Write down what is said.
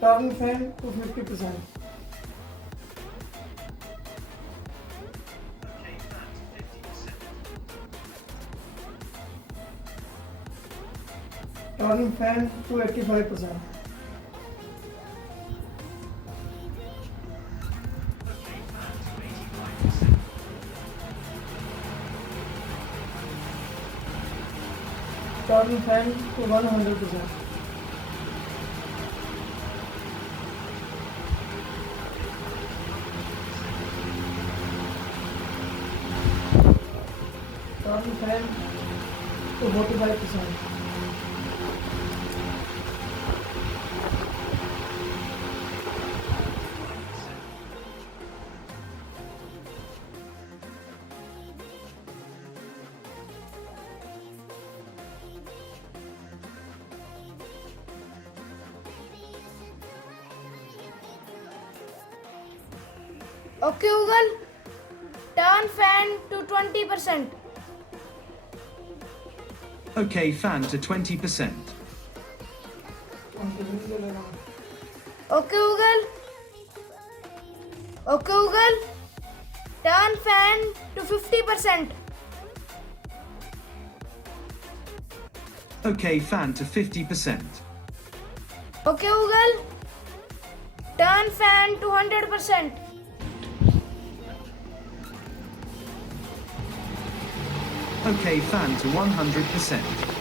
Turn fan to 50%. Turn fan to 85%. Turn fan to 100%. Turn fan to 45%. Okay Google, turn fan to 20%. Okay, fan to 20%. Okay Google. Okay Google, turn fan to 50%. Okay, fan to 50%. Okay Google, turn fan to 100%. Okay, fan to 100%.